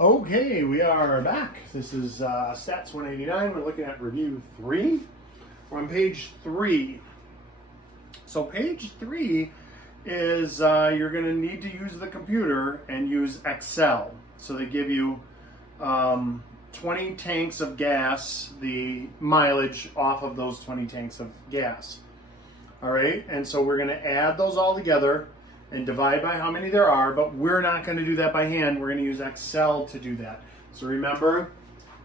Okay, we are back. This is Stats189. We're looking at review 3. We're on page 3. So page 3 is you're going to need to use the computer and use Excel. So they give you 20 tanks of gas, the mileage off of those 20 tanks of gas. All right, and so we're going to add those all together and divide by how many there are, but we're not going to do that by hand. We're going to use Excel to do that. So remember,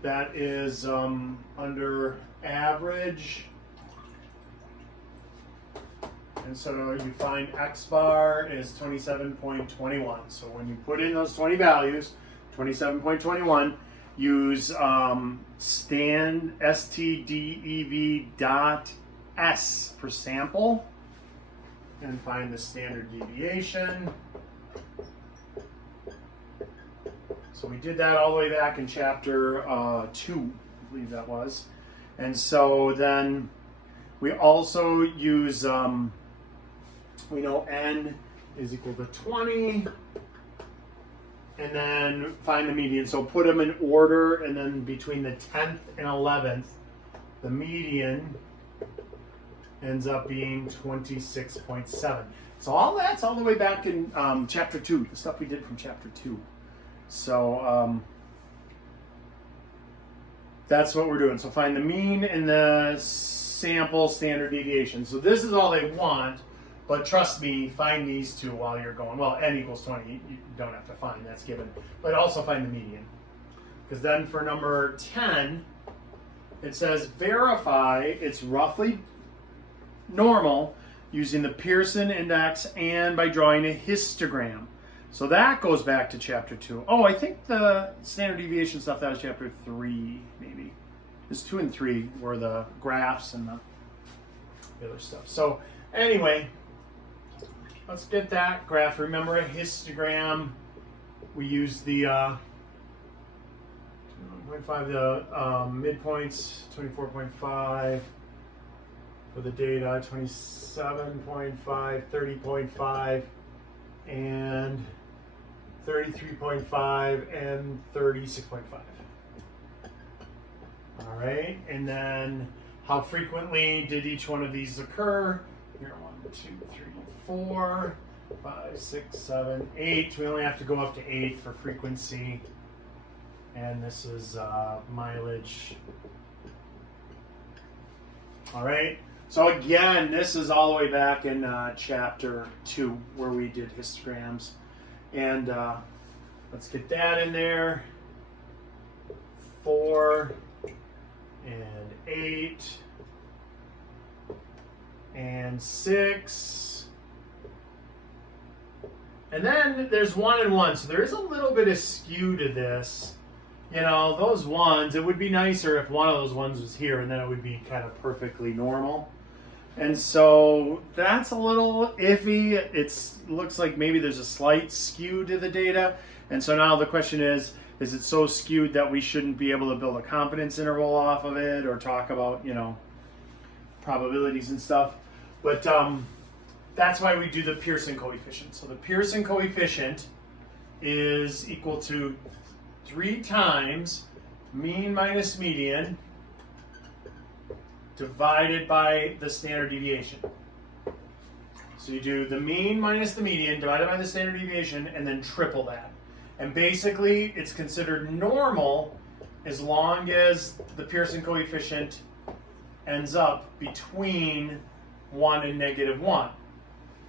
that is under average. And so you find X bar is 27.21. So when you put in those 20 values, 27.21, use stdev dot S for sample and find the standard deviation. So we did that all the way back in chapter 2, I believe that was. And so then we also use, we know N is equal to 20, and then find the median. So put them in order, and then between the 10th and 11th, the median ends up being 26.7. So all that's all the way back in chapter 2, the stuff we did from chapter 2. So that's what we're doing. So find the mean and the sample standard deviation. So this is all they want, but trust me, find these two while you're going. Well, n equals 20, you don't have to find, that's given. But also find the median. Because then for number 10, it says verify it's roughly normal using the Pearson index and by drawing a histogram. So that goes back to chapter 2. Oh, I think the standard deviation stuff, that was chapter 3, maybe. It's 2 and 3 were the graphs and the other stuff. So anyway, let's get that graph. Remember a histogram. We use the 2.5, the midpoints, 24.5. For the data, 27.5, 30.5, and 33.5, and 36.5. All right, and then how frequently did each one of these occur? Here, 1, 2, 3, 4, 5, 6, 7, 8. We only have to go up to 8 for frequency. And this is mileage. All right. So again, this is all the way back in chapter 2 where we did histograms. And let's get that in there. 4 and 8 and 6. And then there's 1 and 1. So there is a little bit of skew to this. You know, those ones, it would be nicer if one of those ones was here, and then it would be kind of perfectly normal. And so that's a little iffy. It looks like maybe there's a slight skew to the data. And so now the question is it so skewed that we shouldn't be able to build a confidence interval off of it or talk about, you know, probabilities and stuff? But that's why we do the Pearson coefficient. So the Pearson coefficient is equal to 3 times mean minus median divided by the standard deviation. So you do the mean minus the median divided by the standard deviation and then triple that. And basically it's considered normal as long as the Pearson coefficient ends up between 1 and -1.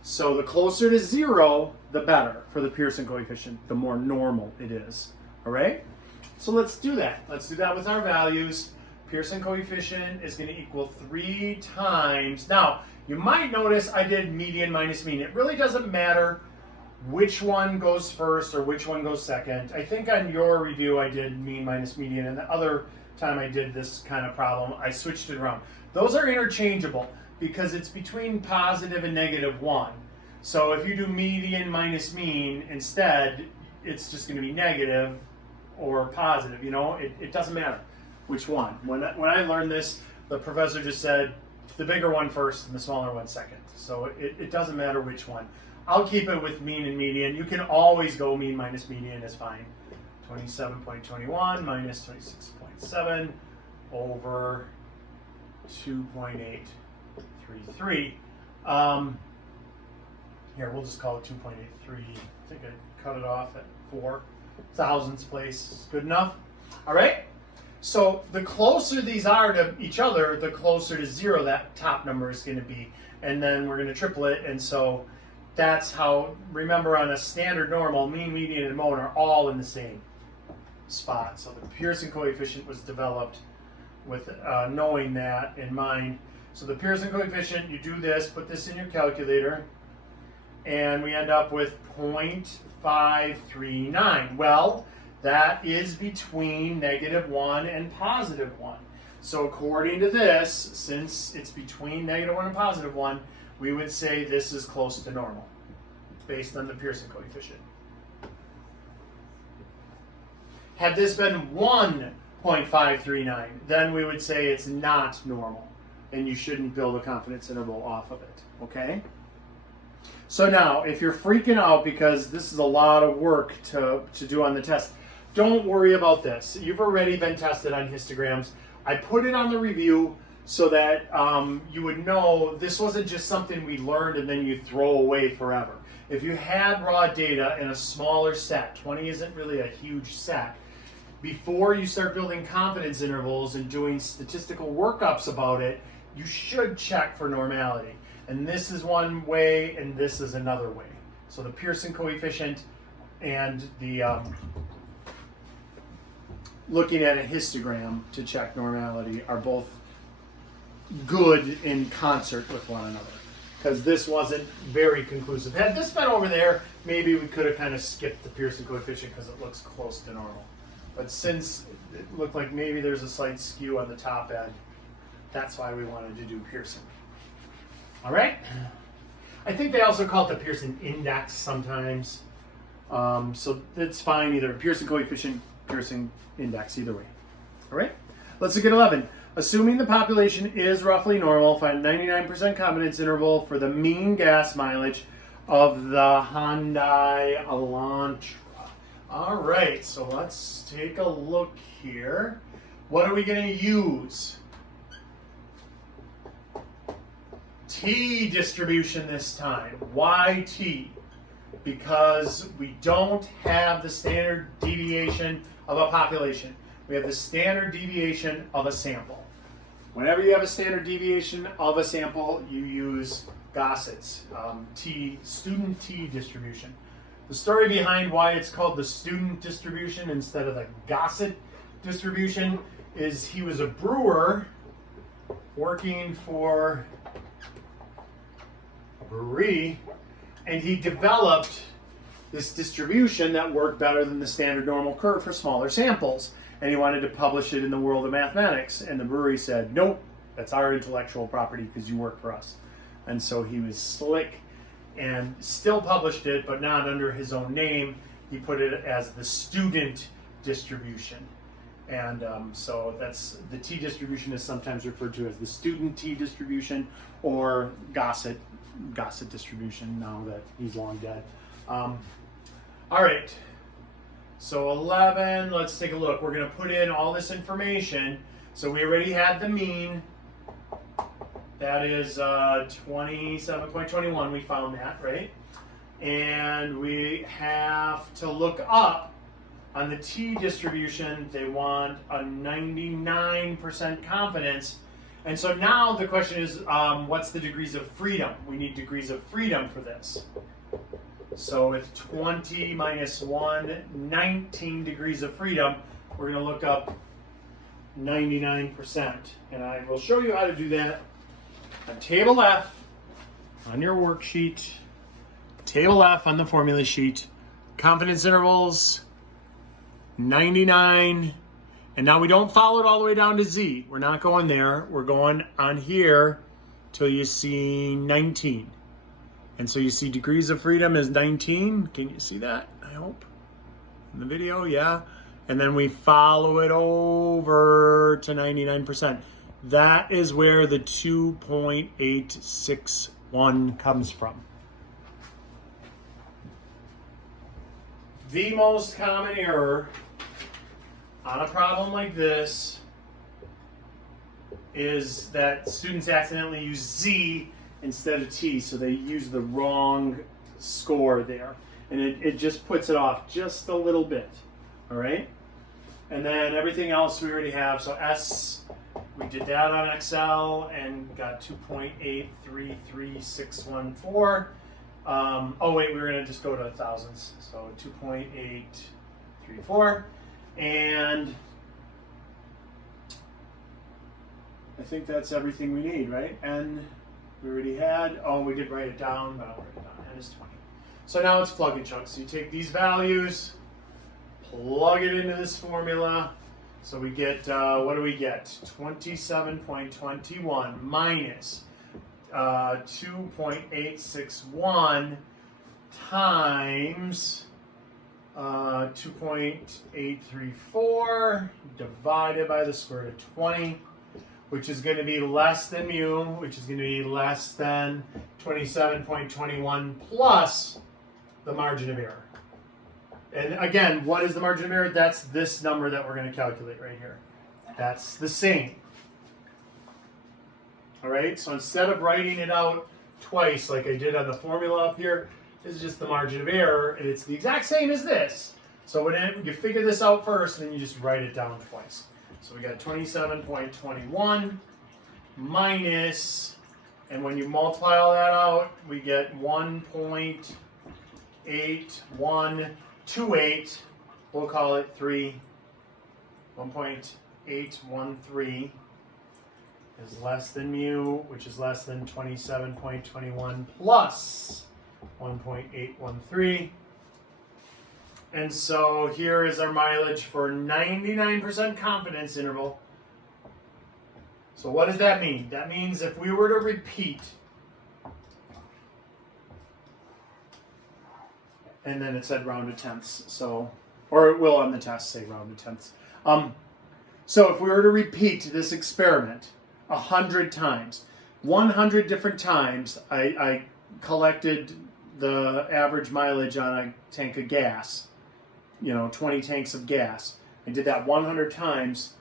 So the closer to 0, the better for the Pearson coefficient, the more normal it is. All right? So let's do that. Let's do that with our values. Pearson coefficient is going to equal 3 times. Now, you might notice I did median minus mean. It really doesn't matter which one goes first or which one goes second. I think on your review I did mean minus median, and the other time I did this kind of problem, I switched it around. Those are interchangeable because it's between positive and -1. So if you do median minus mean instead, it's just going to be negative or positive. You know, it doesn't matter which one. When I learned this, the professor just said the bigger one first and the smaller one second. So it doesn't matter which one. I'll keep it with mean and median. You can always go mean minus median is fine. 27.21 minus 26.7 over 2.833. Here, we'll just call it 2.83. I think I cut it off at 4 thousandths place. Good enough? All right? So the closer these are to each other, the closer to 0 that top number is going to be. And then we're going to triple it. And so that's how, remember, on a standard normal, mean, median, and mode are all in the same spot. So the Pearson coefficient was developed with knowing that in mind. So the Pearson coefficient, you do this, put this in your calculator, and we end up with 0.539. Well, that is between -1 and +1. So according to this, since it's between -1 and +1, we would say this is close to normal, based on the Pearson coefficient. Had this been 1.539, then we would say it's not normal, and you shouldn't build a confidence interval off of it, okay? So now, if you're freaking out because this is a lot of work to do on the test, don't worry about this. You've already been tested on histograms. I put it on the review so that you would know this wasn't just something we learned and then you throw away forever. If you had raw data in a smaller set, 20 isn't really a huge set, before you start building confidence intervals and doing statistical workups about it, you should check for normality. And this is one way, and this is another way. So the Pearson coefficient and the looking at a histogram to check normality are both good in concert with one another, because this wasn't very conclusive. Had this been over there, maybe we could have kind of skipped the Pearson coefficient because it looks close to normal. But since it looked like maybe there's a slight skew on the top end, that's why we wanted to do Pearson. All right? I think they also call it the Pearson index sometimes. So it's fine, either Pearson coefficient, Pearson index, either way. All right? Let's look at 11. Assuming the population is roughly normal, find 99% confidence interval for the mean gas mileage of the Hyundai Elantra. All right, so let's take a look here. What are we going to use? T distribution this time. Why T? Because we don't have the standard deviation of a population. We have the standard deviation of a sample. Whenever you have a standard deviation of a sample, you use Gosset's student T distribution. The story behind why it's called the student distribution instead of the Gossett distribution is he was a brewer working for a brewery, and he developed this distribution that worked better than the standard normal curve for smaller samples. And he wanted to publish it in the world of mathematics. And the brewery said, nope, that's our intellectual property because you work for us. And so he was slick and still published it, but not under his own name. He put it as the student distribution. And so that's the T distribution is sometimes referred to as the student T distribution or Gossett distribution, now that he's long dead. All right. So 11, let's take a look. We're going to put in all this information. So we already had the mean. That is 27.21. We found that, right? And we have to look up on the T distribution. They want a 99% confidence. And so now the question is, what's the degrees of freedom? We need degrees of freedom for this. So with 20 minus 1, 19 degrees of freedom, we're going to look up 99%. And I will show you how to do that on table F on your worksheet. Table F on the formula sheet. Confidence intervals, 99. And now we don't follow it all the way down to Z. We're not going there. We're going on here till you see 19. And so you see degrees of freedom is 19. Can you see that? I hope. In the video, yeah. And then we follow it over to 99%. That is where the 2.861 comes from. The most common error on a problem like this is that students accidentally use Z instead of T, so they use the wrong score there. And it just puts it off just a little bit, all right? And then everything else we already have. So S, we did that on Excel and got 2.833614. Oh wait, we were gonna just go to thousands. So 2.834. And I think that's everything we need, right? N we already had. Oh, we did write it down, but I'll write it down. N is 20. So now it's plug and chug. So you take these values, plug it into this formula. So we get, what do we get? 27.21 minus 2.861 times 2.834 divided by the square root of 20, which is going to be less than mu, which is going to be less than 27.21 plus the margin of error. And again, what is the margin of error? That's this number that we're going to calculate right here. That's the same. All right, so instead of writing it out twice like I did on the formula up here, this is just the margin of error, and it's the exact same as this. So when you figure this out first, and then you just write it down twice. So we got 27.21 minus, and when you multiply all that out, we get 1.8128. We'll call it 3. 1.813 is less than mu, which is less than 27.21 plus 1.813. And so here is our mileage for 99% confidence interval. So what does that mean? That means if we were to repeat, and then it said round to tenths, so, or it will on the test say round to tenths. So if we were to repeat this experiment 100 times, 100 different times, I collected the average mileage on a tank of gas, 20 tanks of gas. I did that 100 times.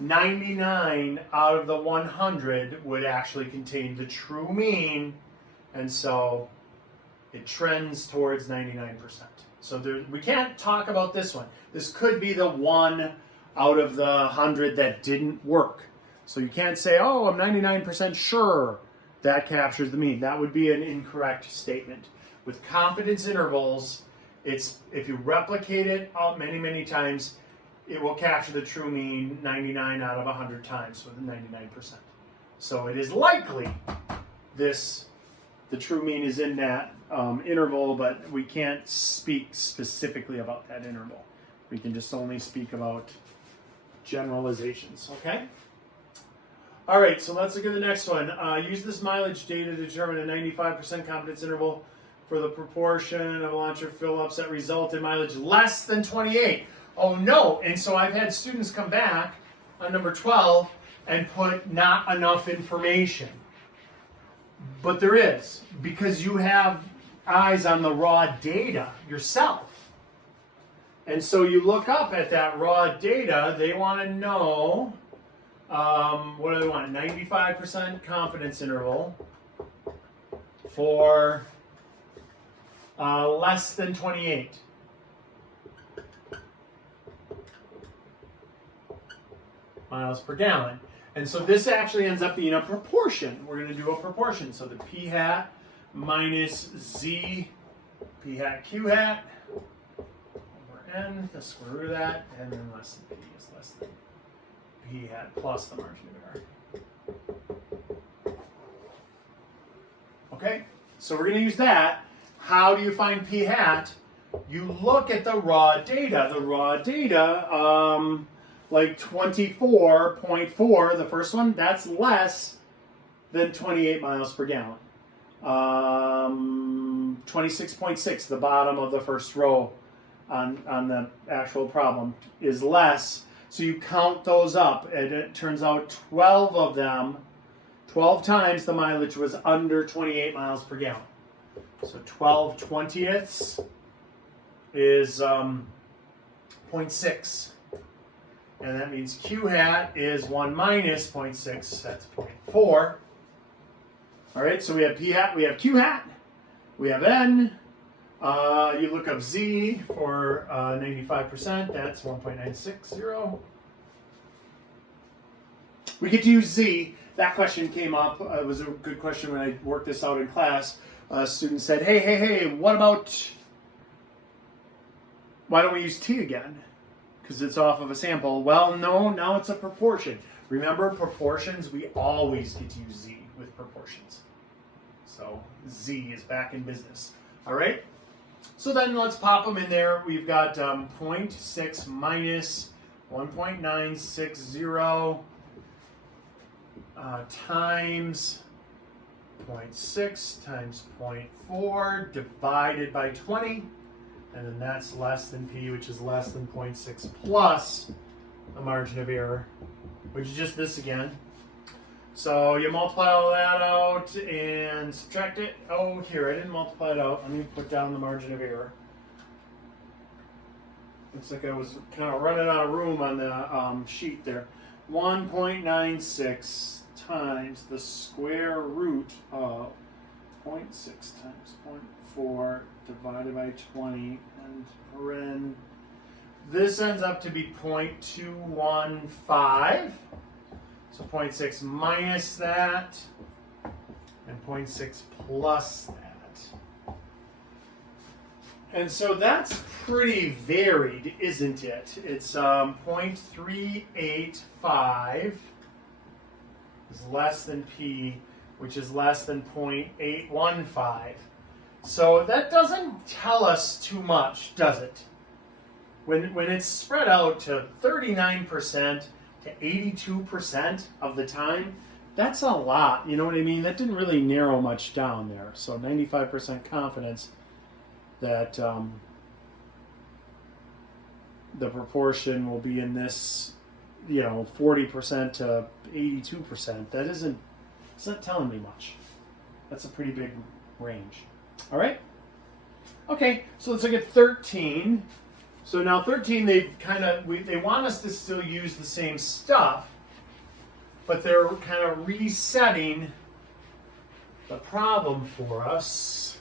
99 out of the 100 would actually contain the true mean, and so it trends towards 99%. So we can't talk about this one. This could be the one out of the 100 that didn't work. So you can't say, oh, I'm 99% sure that captures the mean. That would be an incorrect statement. With confidence intervals, it's if you replicate it out many, many times, it will capture the true mean 99 out of 100 times, so the 99%. So it is likely the true mean is in that interval, but we can't speak specifically about that interval. We can just only speak about generalizations, okay? All right, so let's look at the next one. Use this mileage data to determine a 95% confidence interval for the proportion of launcher fill-ups that result in mileage less than 28. Oh no, and so I've had students come back on number 12 and put not enough information. But there is, because you have eyes on the raw data yourself. And so you look up at that raw data, they want to know, what do they want? 95% confidence interval for less than 28. Miles per gallon. And so this actually ends up being a proportion. We're going to do a proportion. So the p hat minus z p hat q hat over n, the square root of that, and then less than p is less than p hat plus the margin of error. Okay, so we're going to use that. How do you find p hat? You look at the raw data. The raw data, like 24.4, the first one, that's less than 28 miles per gallon. 26.6, the bottom of the first row on the actual problem, is less. So you count those up, and it turns out 12 of them, 12 times the mileage was under 28 miles per gallon. So 12 twentieths is 0.6. And that means Q hat is 1 minus 0.6, that's 0.4. All right, so we have P hat, we have Q hat, we have N. You look up Z for 95%, that's 1.960. We get to use Z. That question came up. It was a good question when I worked this out in class. A student said, hey, what about, why don't we use T again? Because it's off of a sample. Well, no, now it's a proportion. Remember, proportions, we always get to use Z with proportions. So Z is back in business. All right? So then let's pop them in there. We've got 0.6 minus 1.960 times 0.6 times 0.4 divided by 20. And then that's less than P, which is less than 0.6 plus a margin of error, which is just this again. So you multiply all that out and subtract it. Oh, here, I didn't multiply it out. Let me put down the margin of error. Looks like I was kind of running out of room on the sheet there. 1.96 times the square root of 0.6 times 0.4 divided by 20 and paren. This ends up to be 0.215. So 0.6 minus that and 0.6 plus that. And so that's pretty varied, isn't it? It's 0.385 is less than P, which is less than 0.815. So that doesn't tell us too much, does it? When it's spread out to 39% to 82% of the time, that's a lot. You know what I mean? That didn't really narrow much down there. So 95% confidence that the proportion will be in this, 40% to 82%. It's not telling me much. That's a pretty big range. All right? Okay, so let's look at 13. So now 13, they want us to still use the same stuff, but they're kind of resetting the problem for us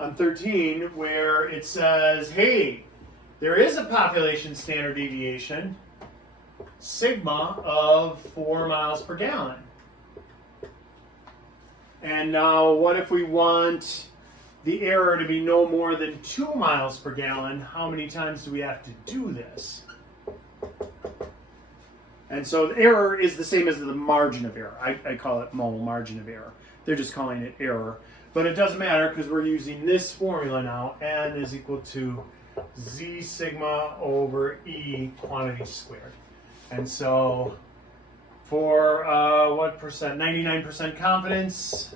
on 13, where it says, hey, there is a population standard deviation, sigma of 4 miles per gallon. And now what if we want the error to be no more than 2 miles per gallon? How many times do we have to do this? And so the error is the same as the margin of error. I call it mole margin of error. They're just calling it error. But it doesn't matter because we're using this formula now. N is equal to Z sigma over E quantity squared. And so for what percent? 99% confidence.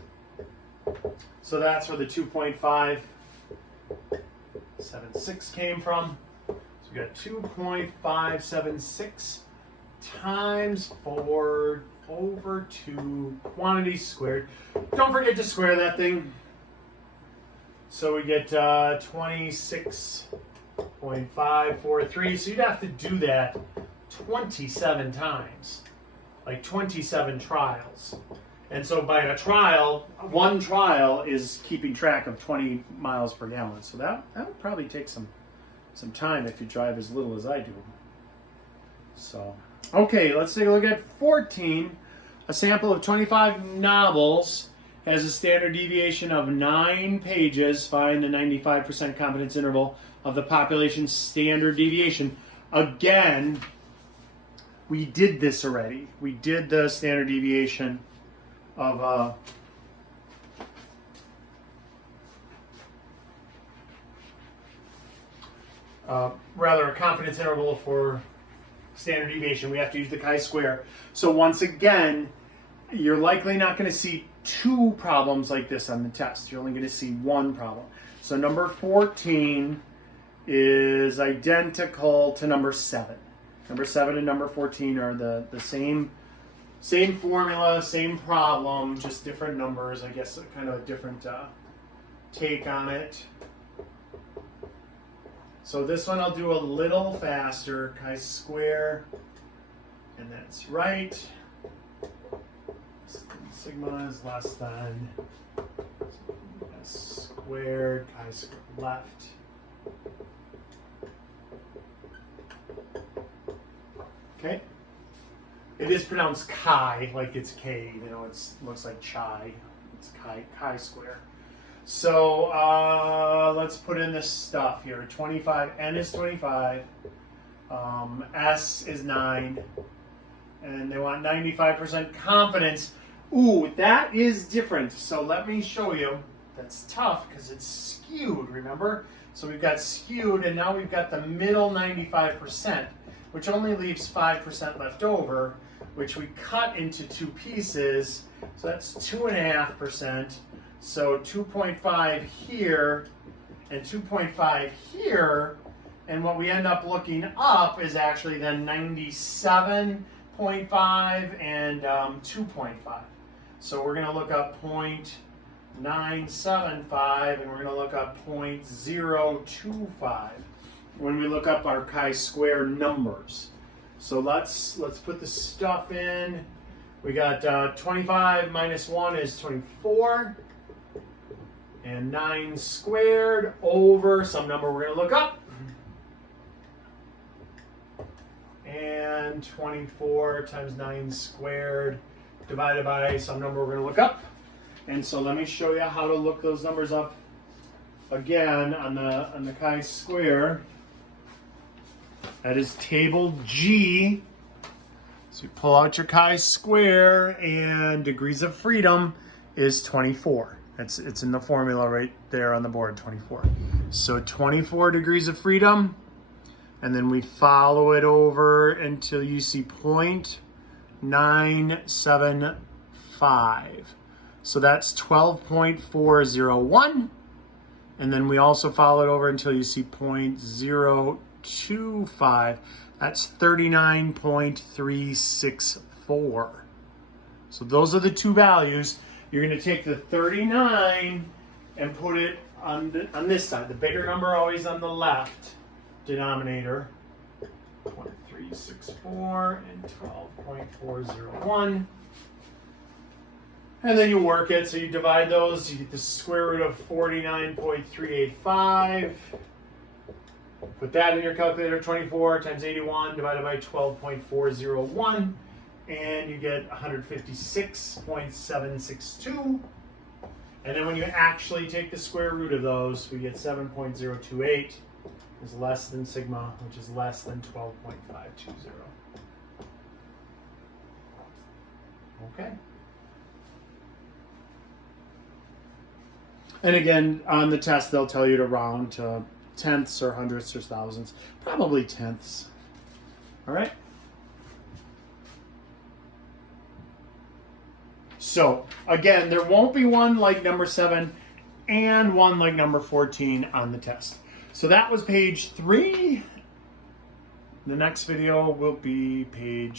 So that's where the 2.576 came from. So we got 2.576 times 4 over 2 quantity squared. Don't forget to square that thing. So we get 26.543. So you'd have to do that 27 times, like 27 trials. And so by a trial, one trial is keeping track of 20 miles per gallon. So that would probably take some time if you drive as little as I do. So, okay, let's take a look at 14. A sample of 25 novels has a standard deviation of 9 pages. Find the 95% confidence interval of the population standard deviation. Again, we did this already. We did the standard deviation of rather a confidence interval for standard deviation. We have to use the chi-square. So once again, you're likely not going to see 2 problems like this on the test. You're only going to see 1 problem. So number 14 is identical to number 7. Number 7 and number 14 are the same formula, same problem, just different numbers. I guess kind of a different take on it. So this one I'll do a little faster. Chi-square, and that's right. Sigma is less than S squared, chi-squared left. Okay. It is pronounced chi, like it's K. You know, it looks like chai. It's chi-square. So let's put in this stuff here. 25, N is 25, S is 9, and they want 95% confidence. Ooh, that is different. So let me show you. That's tough because it's skewed, remember? So we've got skewed, and now we've got the middle 95%, which only leaves 5% left over, which we cut into two pieces. So that's 2.5%. So 2.5 here and 2.5 here. And what we end up looking up is actually then 97.5 and 2.5. So we're going to look up 0.975 and we're going to look up 0.025 when we look up our chi-square numbers. So let's put the stuff in. We got 25 minus 1 is 24. And 9 squared over some number we're going to look up. And 24 times 9 squared divided by some number we're going to look up. And so let me show you how to look those numbers up again on the chi-square. That is table G. So you pull out your chi-square, and degrees of freedom is 24. It's in the formula right there on the board, 24. So 24 degrees of freedom, and then we follow it over until you see 0.975. So that's 12.401. And then we also follow it over until you see 0.025. That's 39.364. So those are the two values. You're going to take the 39 and put it on this side. The bigger number always on the left denominator. 0.364 and 12.401. And then you work it. So you divide those. You get the square root of 49.385. Put that in your calculator. 24 times 81 divided by 12.401. And you get 156.762. And then when you actually take the square root of those, we get 7.028 is less than sigma, which is less than 12.520. Okay. And again, on the test, they'll tell you to round to tenths or hundredths or thousandths, probably tenths. All right. So again, there won't be one like number 7 and one like number 14 on the test. So that was page 3. The next video will be page